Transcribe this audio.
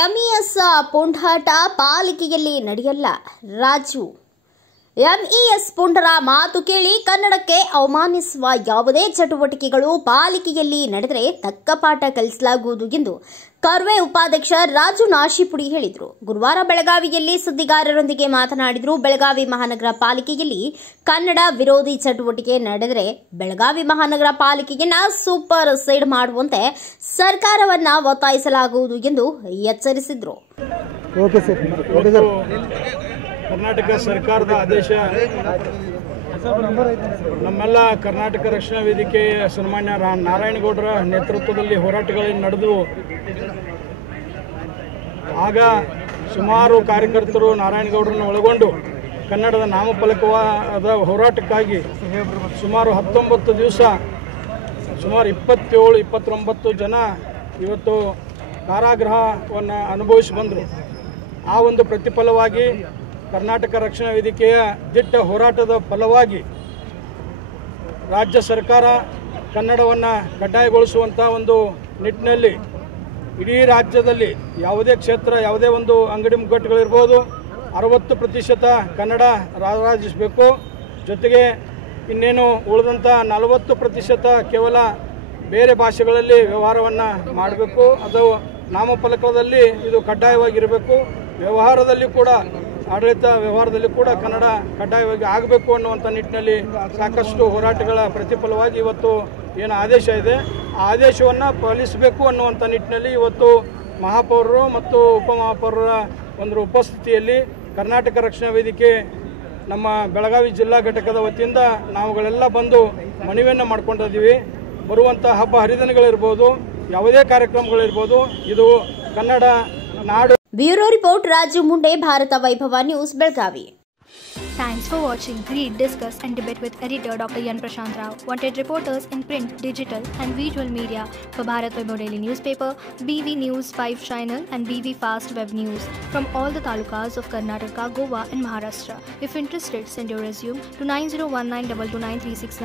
MES ಪುಂಡಾಟ ಪಾಲಿಕೆಯಲ್ಲಿ ನಡೆಯಲ್ಲ. Raju MES ಪುಂಡರ ಮಾತು ಕೇಳಿ ಕನ್ನಡಕ್ಕೆ ಅವಮಾನಿಸುವ ಯಾವುದೇ ಚಟುವಟಿಕೆಗಳು ಪಾಲಿಕೆಯಲ್ಲಿ ನಡೆದರೆ ತಕ್ಕ ಪಾಠ ಕಲಿಸಲಾಗುವುದು ಎಂದು ಕರ್ವೆ ಉಪಾಧ್ಯಕ್ಷ ರಾಜು ನಾಶಿಪುಡಿ ಹೇಳಿದರು. ಗುರುವಾರ ಬೆಳಗಾವಿಯಲ್ಲಿ ಸುದ್ದಿಗಾರರೊಂದಿಗೆ ಮಾತನಾಡಿದರು. ಬೆಳಗಾವಿ ಮಹಾನಗರ ಪಾಲಿಕೆಯಲ್ಲಿ ಕನ್ನಡ ವಿರೋಧಿ ಚಟುವಟಿಕೆ ನಡೆದರೆ ಬೆಳಗಾವಿ ಮಹಾನಗರ ಪಾಲಿಕೆಯನ್ನ ಸೂಪರ್ ಸೀಡ್ ಮಾಡುವಂತೆ ಸರ್ಕಾರವನ್ನ ಒತ್ತಾಯಿಸಲಾಗುವುದು ಎಂದು ಎಚ್ಚರಿಸಿದರು. ಕರ್ನಾಟಕ ಸರ್ಕಾರದ ಆದೇಶ ನಮ್ಮೆಲ್ಲ ಕರ್ನಾಟಕ ರಕ್ಷಣಾ ವೇದಿಕೆಯ ಸನ್ಮಾನ್ಯ ನಾರಾಯಣಗೌಡರ ನೇತೃತ್ವದಲ್ಲಿ ಹೋರಾಟಗಳು ನಡೆದವು. ಆಗ ಸುಮಾರು ಕಾರ್ಯಕರ್ತರು ನಾರಾಯಣಗೌಡರನ್ನು ಒಳಗೊಂಡು ಕನ್ನಡದ ನಾಮಫಲಕವಾದ ಹೋರಾಟಕ್ಕಾಗಿ ಸುಮಾರು 19 ದಿವಸ ಸುಮಾರು 27-29 ಜನ ಇವತ್ತು ಕಾರಾಗೃಹವನ್ನು ಅನುಭವಿಸಿ ಬಂದರು. ಆ ಒಂದು ಪ್ರತಿಫಲವಾಗಿ ಕರ್ನಾಟಕ ರಕ್ಷಣಾ ವೇದಿಕೆಯ ದಿಟ್ಟ ಹೋರಾಟದ ಫಲವಾಗಿ ರಾಜ್ಯ ಸರ್ಕಾರ ಕನ್ನಡವನ್ನು ಕಡ್ಡಾಯಗೊಳಿಸುವಂಥ ಒಂದು ನಿಟ್ಟಿನಲ್ಲಿ ಇಡೀ ರಾಜ್ಯದಲ್ಲಿ ಯಾವುದೇ ಕ್ಷೇತ್ರ ಯಾವುದೇ ಒಂದು ಅಂಗಡಿ ಮುಗ್ಗಟ್ಟುಗಳಿರ್ಬೋದು 60% ಕನ್ನಡ ರಾರಾಜಿಸಬೇಕು. ಜೊತೆಗೆ ಇನ್ನೇನು ಉಳಿದಂಥ 40% ಕೇವಲ ಬೇರೆ ಭಾಷೆಗಳಲ್ಲಿ ವ್ಯವಹಾರವನ್ನು ಮಾಡಬೇಕು. ಅದು ನಾಮಫಲಕದಲ್ಲಿ ಇದು ಕಡ್ಡಾಯವಾಗಿರಬೇಕು. ವ್ಯವಹಾರದಲ್ಲಿ ಕೂಡ ಆಡಳಿತ ವ್ಯವಹಾರದಲ್ಲಿ ಕೂಡ ಕನ್ನಡ ಕಡ್ಡಾಯವಾಗಿ ಆಗಬೇಕು ಅನ್ನುವಂಥ ನಿಟ್ಟಿನಲ್ಲಿ ಸಾಕಷ್ಟು ಹೋರಾಟಗಳ ಪ್ರತಿಫಲವಾಗಿ ಇವತ್ತು ಏನು ಆದೇಶ ಇದೆ ಆ ಆದೇಶವನ್ನು ಪಾಲಿಸಬೇಕು ಅನ್ನುವಂಥ ನಿಟ್ಟಿನಲ್ಲಿ ಇವತ್ತು ಮಹಾಪೌರರು ಮತ್ತು ಉಪಮಹಾಪೌರರ ಒಂದು ಉಪಸ್ಥಿತಿಯಲ್ಲಿ ಕರ್ನಾಟಕ ರಕ್ಷಣಾ ವೇದಿಕೆ ನಮ್ಮ ಬೆಳಗಾವಿ ಜಿಲ್ಲಾ ಘಟಕದ ವತಿಯಿಂದ ನಾವುಗಳೆಲ್ಲ ಬಂದು ಮನವಿಯನ್ನು ಮಾಡ್ಕೊಂಡಿದ್ದೀವಿ. ಬರುವಂಥ ಹಬ್ಬ ಹರಿದಿನಗಳಿರ್ಬೋದು, ಯಾವುದೇ ಕಾರ್ಯಕ್ರಮಗಳಿರ್ಬೋದು, ಇದು ಕನ್ನಡ ನಾಡು. ಬ್ಯೂರೋ ರಿಪೋರ್ಟ್ ರಾಜು ಮುಂಡೆ, ಭಾರತ ವೈಭವ news, Belagavi. Thanks for watching. Read, discuss and debate with editor Dr. Yan Prashant Rao. Wanted reporters in print, digital and visual media for Bharat Vaibhav Daily Newspaper, BV News 5 Channel and BV Fast Web News from all the talukas of Karnataka, Goa and Maharashtra. If interested, send your resume to 9019229369.